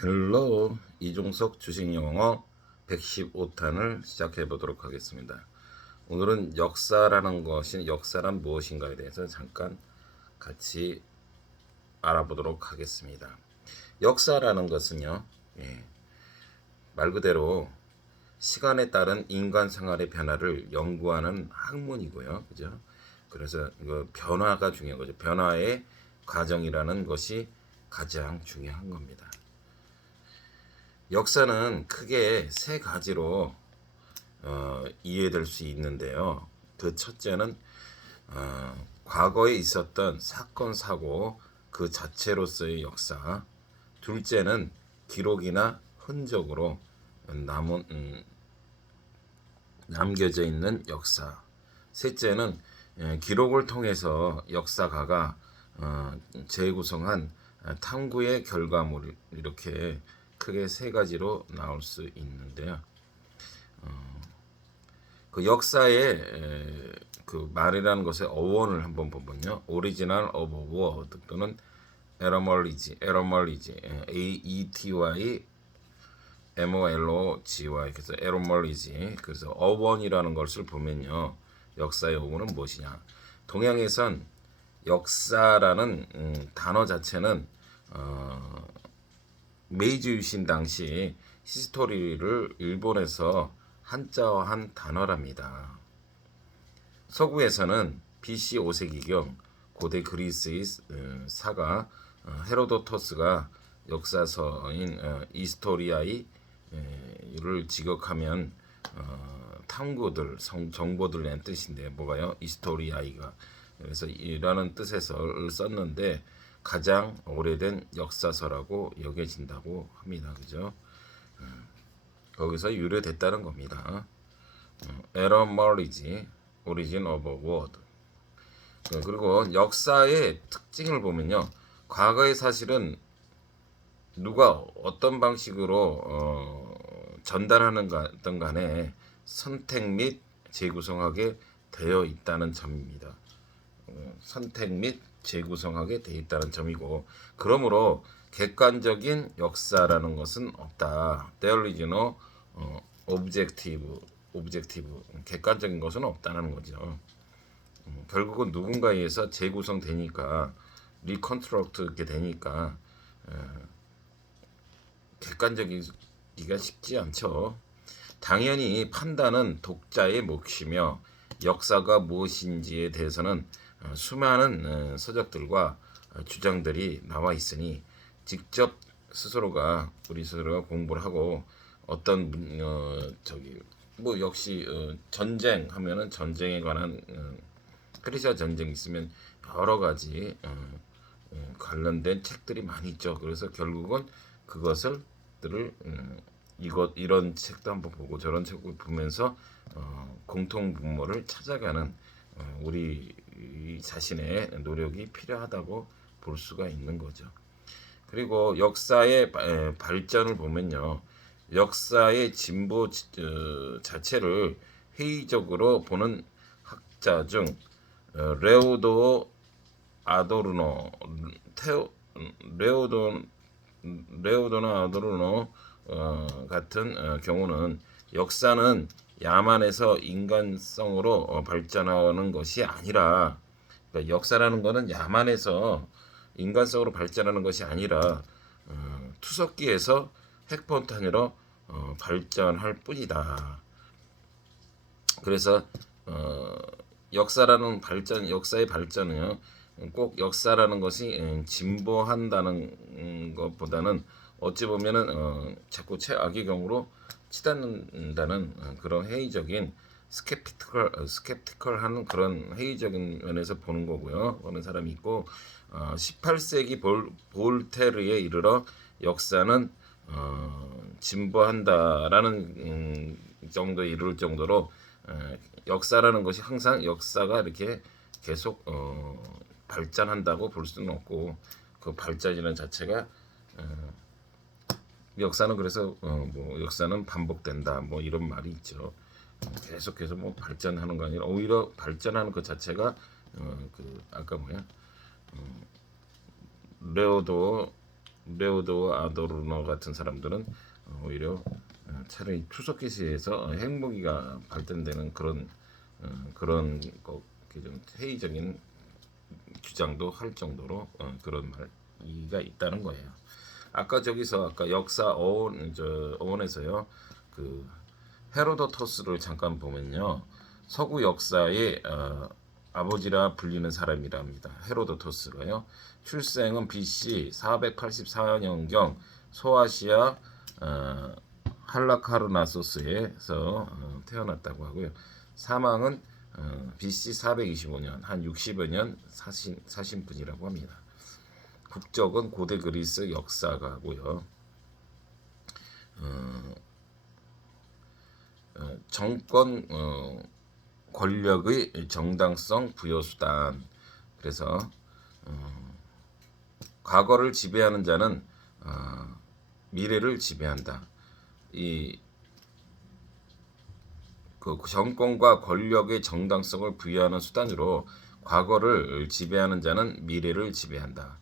헬로 이종석 주식영어 115탄을 시작해 보도록 하겠습니다. 오늘은 역사란 무엇인가에 대해서 잠깐 같이 알아보도록 하겠습니다. 역사라는 것은요, 말 그대로 시간에 따른 인간 생활의 변화를 연구하는 학문이고요, 그죠? 그래서 그 변화가 중요한 거죠. 변화의 과정이라는 것이 가장 중요한 겁니다. 역사는 크게 세 가지로 이해될 수 있는데요. 그 첫째는 과거에 있었던 사건 사고 그 자체로서의 역사. 둘째는 기록이나 흔적으로 남겨져 있는 역사. 셋째는 기록을 통해서 역사가가 재구성한 탐구의 결과물, 이렇게 크게 세 가지로 나올 수 있는데요. 그 역사의 그 말이라는 것의 어원을 한번 보면요, 오리지널 오브 워드 또는 에러멀리지, AETY MOLOGY, 그래서 에러멀리지. 그래서 어원이라는 것을 보면요, 역사의 어원은 무엇이냐? 동양에선 역사라는 단어 자체는 메이지 유신 당시 히스토리를 일본에서 한자화한 단어랍니다. 서구에서는 BC 5세기경 고대 그리스의 사가 헤로도토스가 역사서인 이스토리아이를 지적하면 탐구들, 정보들 낸 뜻인데, 뭐가요? 이스토리아이가. 그래서 이라는 뜻에서 썼는데 가장 오래된 역사서라고 여겨진다고 합니다. 그죠? 거기서 유래됐다는 겁니다. 에러멀리지, 오리진 오브 워드. 그리고 역사의 특징을 보면요, 과거의 사실은 누가 어떤 방식으로 전달하는 건 간에 선택 및 재구성하게 되어 있다는 점입니다. 선택 및 재구성하게 되어 있다는 점이고, 그러므로 객관적인 역사라는 것은 없다. There is no objective, 객관적인 것은 없다는 거죠. 결국은 누군가에 의해서 재구성되니까, 리컨스트럭트게 되니까 객관적이기가 쉽지 않죠. 당연히 판단은 독자의 몫이며 역사가 무엇인지에 대해서는 수많은 서적들과 주장들이 나와 있으니 직접 우리 스스로가 공부를 하고 어떤 역시 전쟁 하면은 전쟁에 관한 페르시아 전쟁 있으면 여러 가지 관련된 책들이 많이 있죠. 그래서 결국은 그것을 이런 책도 한번 보고 저런 책을 보면서 공통 분모를 찾아가는 우리 자신의 노력이 필요하다고 볼 수가 있는 거죠. 그리고 역사의 발전을 보면요, 역사의 진보 자체를 회의적으로 보는 학자 중 레오도 아도르노, 레오도나 아도르노 같은 경우는 역사는 야만에서 인간성으로 발전하는 것이 아니라, 그러니까 역사라는 것은 야만에서 인간성으로 발전하는 것이 아니라 투석기에서 핵폭탄으로 발전할 뿐이다. 그래서 역사의 발전은요, 꼭 역사라는 것이 진보한다는 것보다는 어찌 보면은 자꾸 최악의경으로 치닫는다는 그런 회의적인 스캡티컬한 그런 회의적인 면에서 보는 거고요. 보는 사람이 있고, 18세기 볼테르에 이르러 역사는 진보한다라는 정도에 이를 정도로 역사라는 것이 항상 역사가 이렇게 계속 발전한다고 볼 수는 없고, 그 발전이라는 자체가 역사는 그래서 역사는 반복된다, 뭐 이런 말이 있죠. 계속해서 뭐 발전하는 거 아니라 오히려 발전하는 것 자체가 아까 레오도 레오드와 아도르노 같은 사람들은 오히려 차라리 추석기시에서 핵무기가 발전되는 그런 좀 회의적인 주장도 할 정도로 그런 말이가 있다는 거예요. 아까 역사 어원에서요 그 헤로도토스를 잠깐 보면요 서구 역사의 아버지라 불리는 사람이랍니다. 헤로도토스가요. 출생은 BC 484년경 소아시아 할라카르나소스에서 태어났다고 하고요. 사망은 BC 425년 한 60여 년 사신 분이라고 합니다. 국적은 고대 그리스 역사가고요. 정권 권력의 정당성 부여 수단. 그래서 과거를 지배하는 자는 미래를 지배한다. 그 정권과 권력의 정당성을 부여하는 수단으로 과거를 지배하는 자는 미래를 지배한다.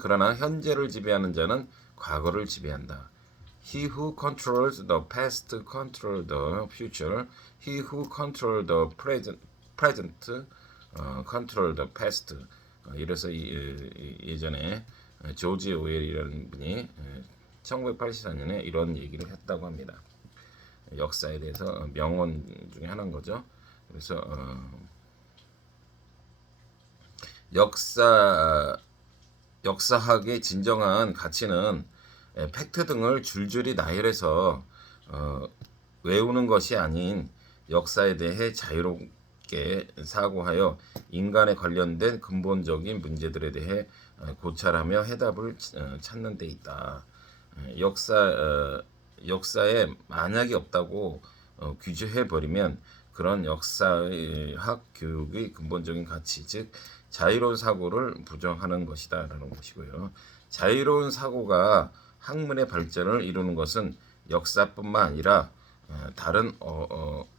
그러나 현재를 지배하는 자는 과거를 지배한다. He who controls the past controls the future. He who controls the present controls the past. 이래서 예전에 조지 오웰이라는 분이 1984년에 이런 얘기를 했다고 합니다. 역사에 대해서 명언 중에 하나인 거죠. 그래서 역사학의 진정한 가치는 팩트 등을 줄줄이 나열해서 외우는 것이 아닌 역사에 대해 자유롭게 사고하여 인간에 관련된 근본적인 문제들에 대해 고찰하며 해답을 찾는 데 있다. 역사에 만약이 없다고 규제해 버리면 그런 역사학 교육의 근본적인 가치, 즉 자유로운 사고를 부정하는 것이다라는 것이고요. 자유로운 사고가 학문의 발전을 이루는 것은 역사뿐만 아니라 다른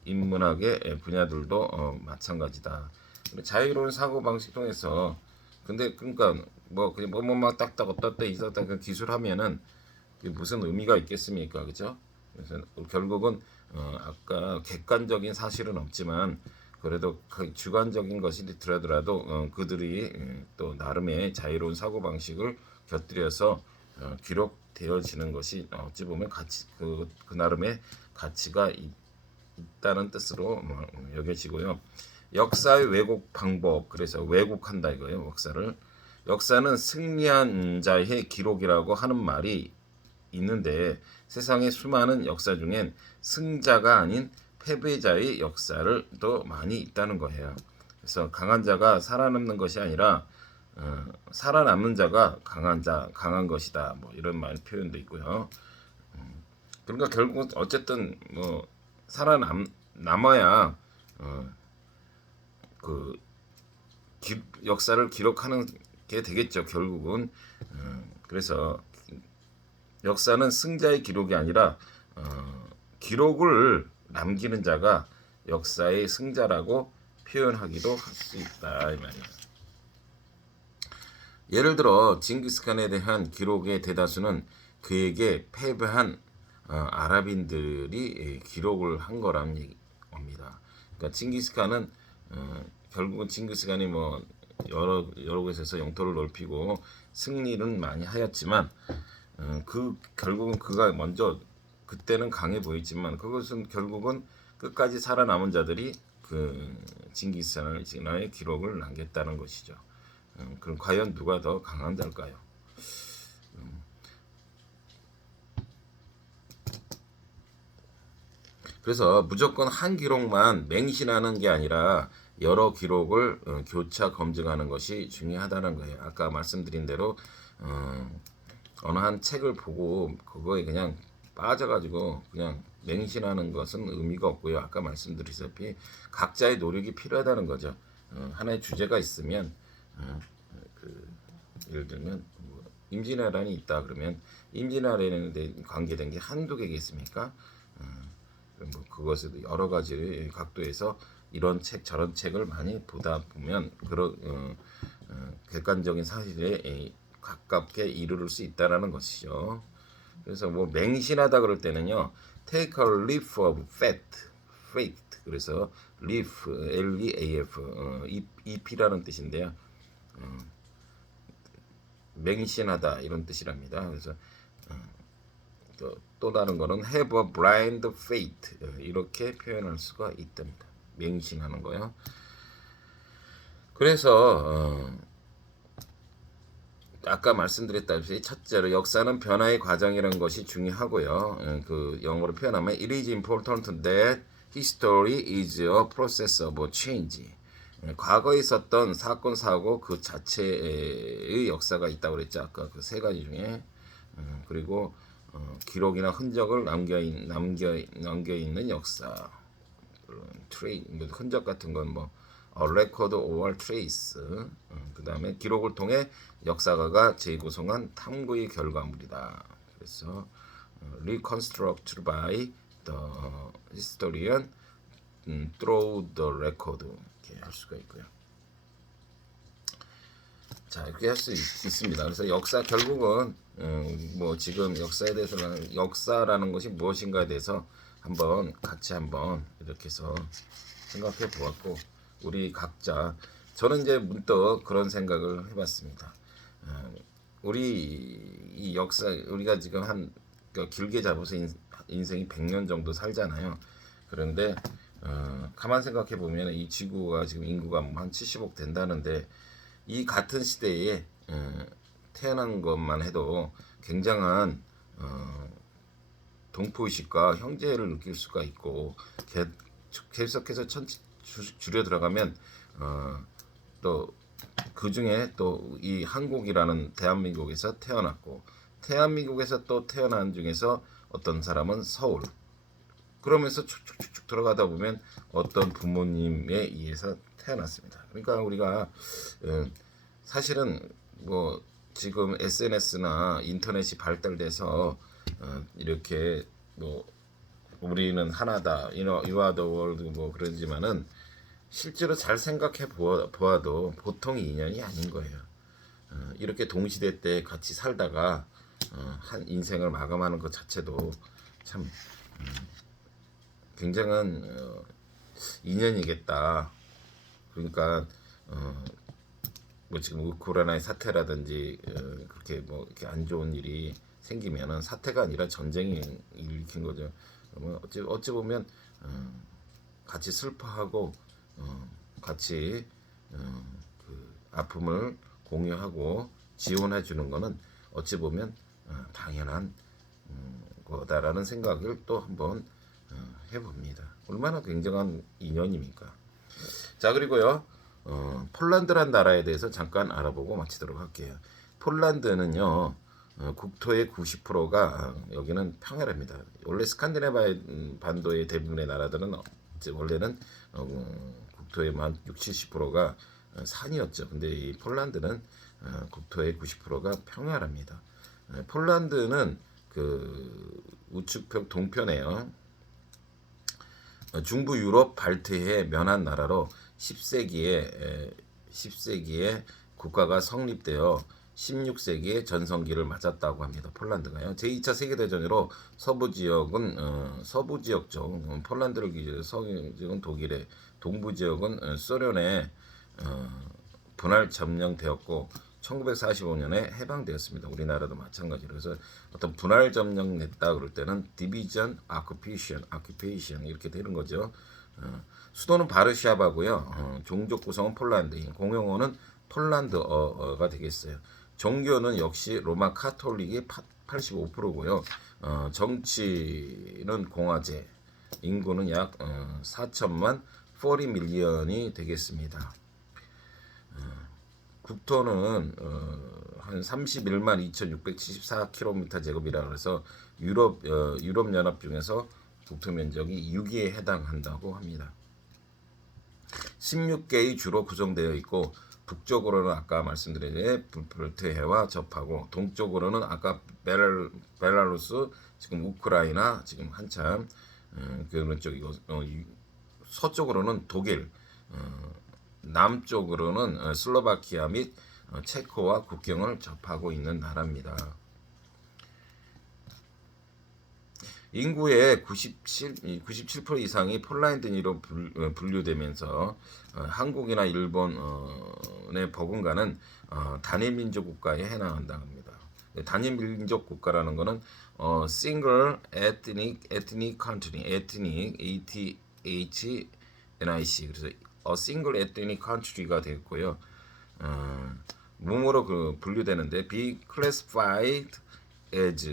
인문학의 분야들도 마찬가지다. 자유로운 사고 방식 통해서 그러니까 그냥 뭐막 딱딱 어떻다 있었다 그 기술하면은 무슨 의미가 있겠습니까, 그죠? 그래서 결국은 아까 객관적인 사실은 없지만 그래도 주관적인 것이 들더라도 그들이 또 나름의 자유로운 사고 방식을 곁들여서 기록되어지는 것이 어찌 보면 그 나름의 가치가 있다는 뜻으로 여겨지고요. 역사의 왜곡 방법, 그래서 왜곡한다 이거예요. 역사는 승리한 자의 기록이라고 하는 말이 있는데 세상의 수많은 역사 중엔 승자가 아닌 패배자의 역사를 또 많이 있다는 거예요. 그래서 강한 자가 살아남는 것이 아니라 살아남는 자가 강한 것이다. 뭐 이런 표현도 있고요. 그러니까 결국 어쨌든 살아남아야 그 역사를 기록하는 게 되겠죠. 결국은 그래서 역사는 승자의 기록이 아니라 기록을 남기는 자가 역사의 승자라고 표현하기도 할 수 있다 이 말이에요. 예를 들어 징기스칸에 대한 기록의 대다수는 그에게 패배한 아랍인들이 기록을 한 거란 겁니다. 그러니까 징기스칸은 결국은 징기스칸이 여러 곳에서 영토를 넓히고 승리는 많이 하였지만 결국은 그가 먼저 그때는 강해 보였지만 그것은 결국은 끝까지 살아남은 자들이 그 징기스칸의 기록을 남겼다는 것이죠. 그럼 과연 누가 더 강한 자일까요? 그래서 무조건 한 기록만 맹신하는 게 아니라 여러 기록을 교차 검증하는 것이 중요하다는 거예요. 아까 말씀드린 대로 어느 한 책을 보고 그거에 그냥 빠져가지고 그냥 맹신하는 것은 의미가 없고요. 아까 말씀드렸다시피 각자의 노력이 필요하다는 거죠. 하나의 주제가 있으면 예를 들면 임진왜란이 있다 그러면 임진왜란에 관계된 게 한두 개겠습니까? 그것을 여러 가지 각도에서 이런 책 저런 책을 많이 보다 보면 그런 객관적인 사실에 가깝게 이룰 수 있다라는 것이죠. 그래서 뭐 맹신하다 그럴 때는요, take a leaf of faith. 그래서 leaf, L-E-A-F, 잎이라는 뜻인데요. 맹신하다 이런 뜻이랍니다. 그래서 또 다른 거는 have a blind faith 이렇게 표현할 수가 있답니다. 맹신하는 거요. 그래서 아까 말씀드렸다시피 첫째로 역사는 변화의 과정이라는 것이 중요하고요. 그 영어로 표현하면 it is important that history is a process of change. 과거에 있었던 사건 사고 그 자체의 역사가 있다고 그랬죠. 아까 그 세 가지 중에. 그리고 기록이나 흔적을 남겨 있는 역사. 흔적 같은 건 뭐 record or trace. 그다음에 기록을 통해 역사가가 재구성한 탐구의 결과물이다. 그래서 reconstructed by the historian through the record 이렇게 할 수가 있고요. 자, 이렇게 할 수 있습니다. 그래서 역사 결국은 뭐 지금 역사에 대해서는 역사라는 것이 무엇인가에 대해서 같이 한번 이렇게 해서 생각해 보았고, 우리 각자 저는 이제 문득 그런 생각을 해봤습니다. 우리 이 역사 우리가 지금 길게 잡아서 인생이 100년 정도 살잖아요. 그런데 가만 생각해 보면 이 지구가 지금 인구가 한 70억 된다는데 이 같은 시대에 태어난 것만 해도 굉장한 동포의식과 형제를 느낄 수가 있고, 계속해서 줄여 들어가면 또 그 중에 또 이 한국이라는 대한민국에서 태어났고, 대한민국에서 또 태어난 중에서 어떤 사람은 서울, 그러면서 쭉쭉쭉 들어가다 보면 어떤 부모님에 의해서 태어났습니다. 그러니까 우리가 사실은 뭐 지금 SNS나 인터넷이 발달돼서 이렇게 뭐 우리는 하나다, you are the world 뭐 그러지만은 실제로 잘 생각해 보아도 보통 인연이 아닌 거예요. 이렇게 동시대 때 같이 살다가 한 인생을 마감하는 것 자체도 참 굉장한 인연이겠다. 그러니까 뭐 지금 우크라이나의 사태라든지 그렇게 뭐 이렇게 안 좋은 일이 생기면은 사태가 아니라 전쟁이 일으킨 거죠. 어찌 보면 같이 슬퍼하고 같이 그 아픔을 공유하고 지원해 주는 거는 어찌 보면 당연한 거다라는 생각을 또 한번 해봅니다. 얼마나 굉장한 인연입니까? 자, 그리고요 폴란드란 나라에 대해서 잠깐 알아보고 마치도록 할게요. 폴란드는요 국토의 90%가 여기는 평야랍니다. 원래 스칸디네비아 반도의 대부분의 나라들은 원래는 국토의 한 60~70%가 산이었죠. 근데 이 폴란드는 국토의 90%가 평야랍니다. 폴란드는 그 우측벽 동편에요. 중부 유럽 발트해에 면한 나라로 10세기에 국가가 성립되어 16세기에 전성기를 맞았다고 합니다. 폴란드가요. 제2차 세계대전으로 서부 지역 쪽 폴란드를 기준으로 서부 지역은 독일의, 동부 지역은 소련의 분할 점령되었고 1945년에 해방되었습니다. 우리나라도 마찬가지로. 그래서 어떤 분할 점령 냈다 그럴 때는 division, occupation 이렇게 되는 거죠. 수도는 바르샤바고요. 종족 구성은 폴란드인, 공용어는 폴란드어가 되겠어요. 종교는 역시 로마 카톨릭이 85%고요. 정치는 공화제, 인구는 약 4천만 40 밀리언이 되겠습니다. 국토는 한 31만 2,674km 제곱이라 그래서 유럽 연합 중에서 국토 면적이 6위에 해당한다고 합니다. 16개의 주로 구성되어 있고 북쪽으로는 아까 말씀드린 볼트해와 접하고, 동쪽으로는 아까 벨라루스, 지금 우크라이나 지금 한참 그런 쪽이고, 서쪽으로는 독일, 남쪽으로는 슬로바키아 및 체코와 국경을 접하고 있는 나라입니다. 인구의 97% 이상이 폴란드인으로 분류되면서 한국이나 일본의 버금가는 단일 민족 국가에 해당한다고 합니다. 단일 민족 국가라는 것은 single ethnic country, ethnic ETHNIC 그래서 single ethnic country가 되겠고요. 몸으로 분류되는데 be classified as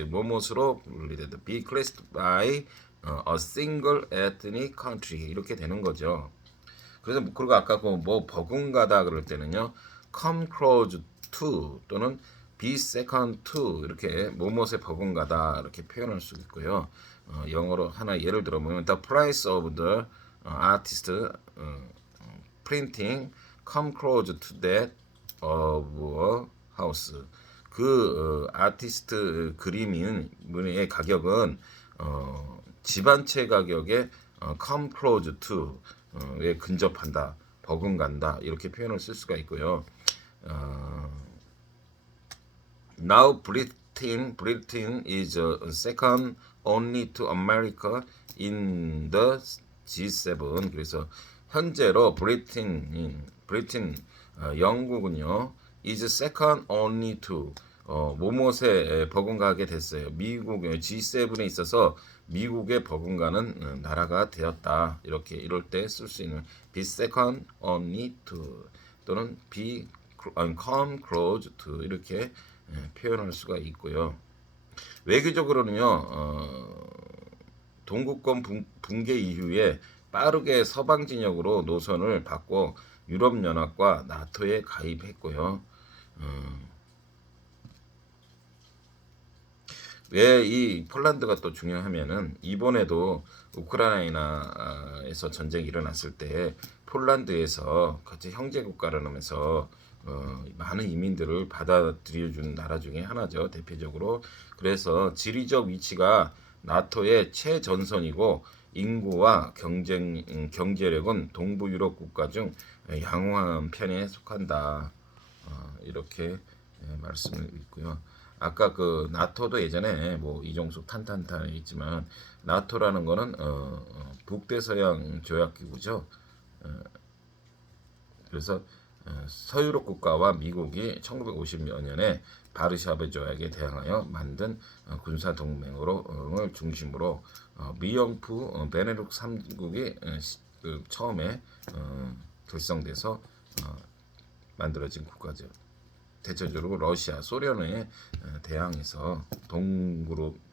뭐뭇으로 분류된다. be classified a single ethnic country 이렇게 되는 거죠. 그래서 그리고 아까 뭐 버금가다 그럴 때는요, come close to 또는 be second to 이렇게 뭐뭇에 버금가다 이렇게 표현할 수 있고요. 영어로 하나 예를 들어보면 the price of the artist printing come close to that of a house. 아티스트 그림의 가격은 집 한 채 가격에 come close to 에 근접한다, 버금간다 이렇게 표현을 쓸 수가 있고요. Now Britain is second only to America in the G7. 그래서 현재로 브리튼 영국은요 is second only to 모못에 버금가게 됐어요. 미국 G7에 있어서 미국에 버금가는 나라가 되었다. 이렇게 이럴 때 쓸 수 있는 be second only to 또는 be come close to 이렇게 표현할 수가 있고요. 외교적으로는요 동구권 붕괴 이후에 빠르게 서방 진영으로 노선을 바꿔 유럽연합과 나토에 가입했고요. 왜 이 폴란드가 또 중요하면은 이번에도 우크라이나에서 전쟁이 일어났을 때 폴란드에서 같이 형제 국가라는 면서 많은 이민들을 받아들여준 나라 중에 하나죠. 대표적으로. 그래서 지리적 위치가 나토의 최전선이고 인구와 경제력은 동부 유럽 국가 중 양호한 편에 속한다. 이렇게 말씀을 있고요. 아까 그 나토도 예전에 뭐 이종석 탄탄탄 있지만 나토라는 거는 북대서양 조약기구죠. 그래서 서유럽 국가와 미국이 1950몇 년에 바르샤베 조약에 대항하여 만든 군사 동맹을 중심으로 미연프 베네룩 3국이 처음에 결성돼서 만들어진 국가죠. 대체적으로 러시아, 소련에 대항해서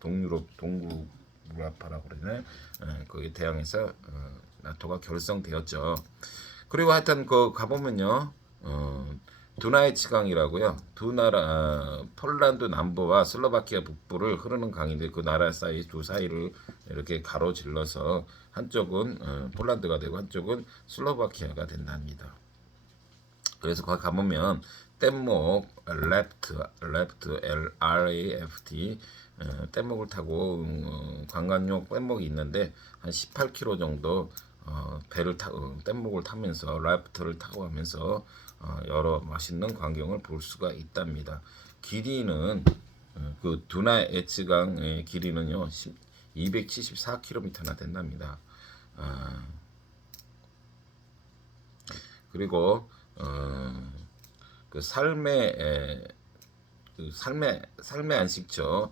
동유럽파라고 그러네. 거기에 대항해서 나토가 결성되었죠. 그리고 하여튼 그 가보면요, 두나이치 강이라고요. 두 나라 폴란드 남부와 슬로바키아 북부를 흐르는 강인데 그 나라 사이 두 사이를 이렇게 가로질러서 한쪽은 폴란드가 되고 한쪽은 슬로바키아가 된답니다. 그래서 거기 가보면 뗏목 레프트 LRAFT 뗏목을 타고 관광용 뗏목이 있는데 한 18km 정도 뗏목을 타면서 라프트를 타고 가면서 여러 맛있는 광경을 볼 수가 있답니다. 길이는 그 두나 에츠강의 길이는요 274km나 된답니다. 그리고 그 삶의 안식처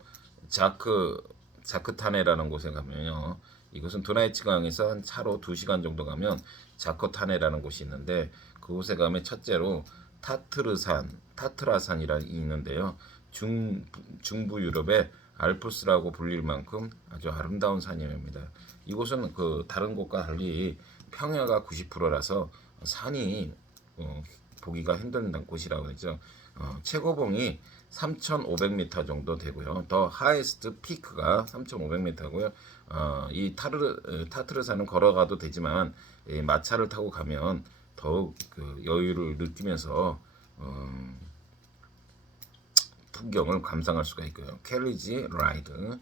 자크타네라는 곳에 가면요. 이곳은 두나이치강에서 한 차로 2시간 정도 가면 자크타네라는 곳이 있는데 그곳에 가면 첫째로 타트라산이라 있는데요. 중부 유럽의 알프스라고 불릴 만큼 아주 아름다운 산입니다. 이곳은 그 다른 곳과 달리 평야가 90%라서 산이 보기가 힘든 곳이라고 했죠. 최고봉이 3,500m 정도 되고요. 더 하이스트 피크가 3,500m고요. 이 타트르산은 걸어가도 되지만 마차를 타고 가면 더욱 그 여유를 느끼면서 풍경을 감상할 수가 있고요. 캐리지 라이드.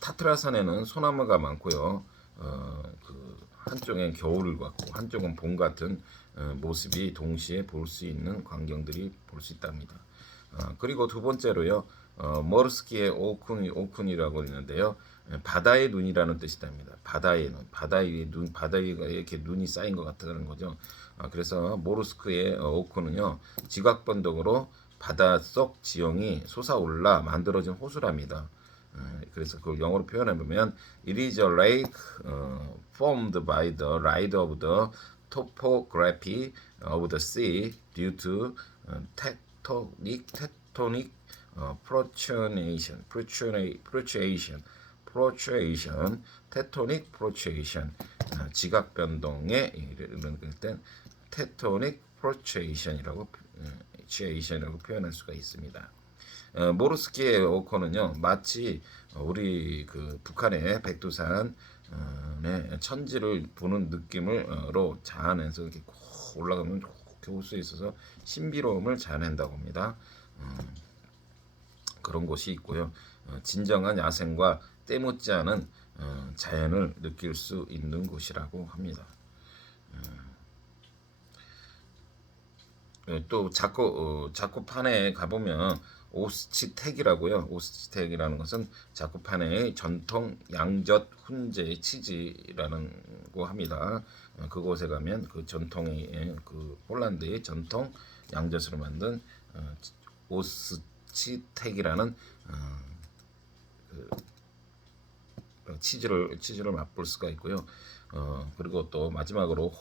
타트라산에는 소나무가 많고요. 그 한쪽엔 겨울을 같고 한쪽은 봄 같은 모습이 동시에 볼 수 있는 광경들이 볼 수 있답니다. 그리고 두 번째로요, 머르스키의 오쿤이라고 있는데요, 바다의 눈이라는 뜻이답니다. 바다의 눈, 바다 위에 눈, 바다 위에 이렇게 눈이 쌓인 것 같다는 거죠. 그래서 모르스크의 오쿤은요, 지각변동으로 바닷속 지형이 솟아올라 만들어진 호수랍니다. 그래서 그걸 영어로 표현해 보면 it is a lake formed by the rise of the topography of the sea due to tectonic tectonic fluctuation, 지각 변동에 이르는 때 tectonic fluctuation이라고 표현할 수가 있습니다. 모르스키의 오코는요, 마치 우리 그 북한의 백두산 의 천지를 보는 느낌으로 자아내서 이렇게 꼭 올라가면 이렇게 올 수 있어서 신비로움을 자아낸다고 합니다. 그런 곳이 있고요. 진정한 야생과 때묻지 않은 자연을 느낄 수 있는 곳이라고 합니다. 또 자코판에 가보면 오스치텍이라고요. 오스치텍이라는 것은 자코판의 전통 양젓 훈제 치즈라는 거 합니다. 그곳에 가면 그 전통의 그 폴란드의 전통 양젓으로 만든 오스치텍이라는 치즈를 맛볼 수가 있고요. 그리고 또 마지막으로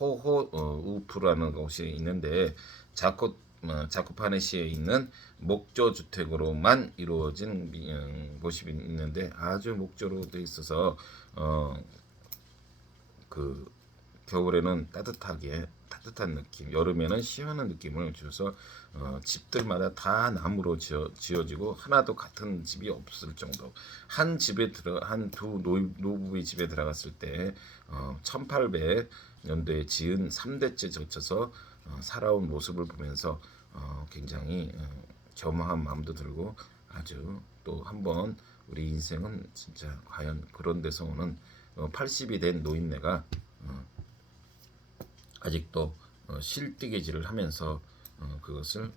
우프라는 곳이 있는데 자코파네시에 있는 목조 주택으로만 이루어진 곳이 있는데 아주 목조로 돼 있어서 그 겨울에는 따뜻한 느낌, 여름에는 시원한 느낌을 줘서 집들마다 다 나무로 지어지고 하나도 같은 집이 없을 정도. 한 두 노부부의 집에 들어갔을 때 1800년대에 지은 3대째 젖혀서 살아온 모습을 보면서 굉장히 겸허한 마음도 들고 아주 또 한번 우리 인생은 진짜 과연 그런 데서 오는 80이 된 노인네가 아직도 실뜨개질을 하면서 그것을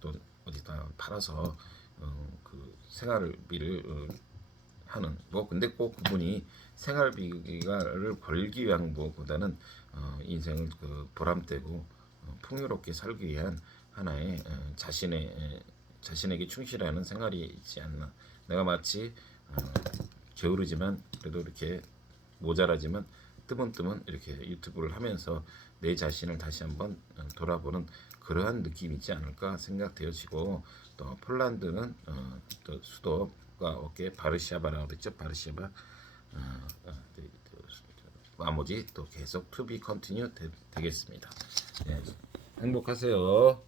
또 어디다 팔아서 그 생활비를 하는 뭐 근데 꼭 그분이 생활비를 벌기 위한 것보다는 인생을 그 보람되고 풍요롭게 살기 위한 하나의 자신에게 충실하는 생활이 있지 않나. 내가 마치 게으르지만 그래도 이렇게 모자라지만 뜨문뜨문 이렇게 유튜브를 하면서 내 자신을 다시 한번 돌아보는 그러한 느낌이 있지 않을까 생각되어지고 또 폴란드는 또 수도가 어깨 바르샤바라고 그랬죠. 바르샤바 나머지 또 계속 to be continue 되겠습니다. 네, 행복하세요.